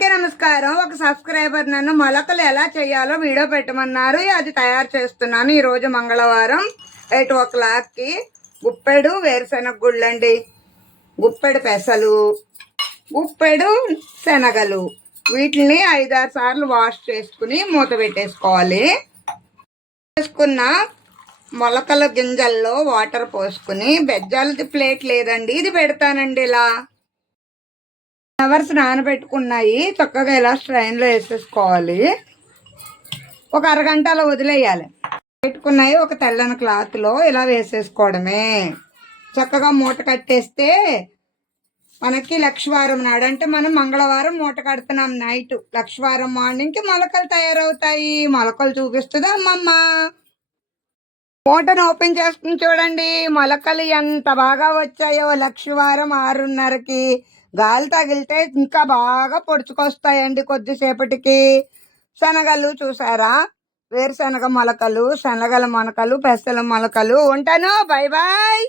నమస్కారం. ఒక సబ్స్క్రైబర్ నన్ను మొలకలు ఎలా చేయాలో వీడియో పెట్టమన్నారు. అది తయారు చేస్తున్నాను ఈరోజు మంగళవారం ఎయిట్ ఓ క్లాక్కి గుప్పెడు వేరుశెనగ గుళ్ళండి. గుప్పెడు పెసలు గుప్పెడు శనగలు. వీటిని ఐదారు సార్లు వాష్ చేసుకుని మూత పెట్టేసుకోవాలి. చేసుకున్న మొలకల గింజల్లో వాటర్ పోసుకుని బెజ్జాలది ప్లేట్ లేదండి. ఇది పెడతానండి ఇలా. ఫ్లవర్స్ నానబెట్టుకున్నాయి. చక్కగా ఇలా స్ట్రైన్లో వేసేసుకోవాలి. ఒక అరగంట అలా వదిలేయాలి. పెట్టుకున్నాయి ఒక తెల్లని క్లాత్లో ఇలా వేసేసుకోవడమే. చక్కగా మూట కట్టేస్తే మనకి లక్షవారం నాడు అంటే మనం మంగళవారం మూట కడుతున్నాం నైట్. లక్షవారం మార్నింగ్కి మొలకలు తయారవుతాయి. మొలకలు చూపిస్తుంది అమ్మమ్మ. మూటను ఓపెన్ చేసుకుని చూడండి. మొలకలు ఎంత బాగా వచ్చాయో లక్షవారం ఆరున్నరకి. గాలి తగిలితే ఇంకా బాగా పొడుచుకొస్తాయండి కొద్దిసేపటికి. శనగలు చూసారా? వేరుశనగ మొలకలు శనగల మొలకలు పెసల మొలకలు. ఉంటాను. Bye bye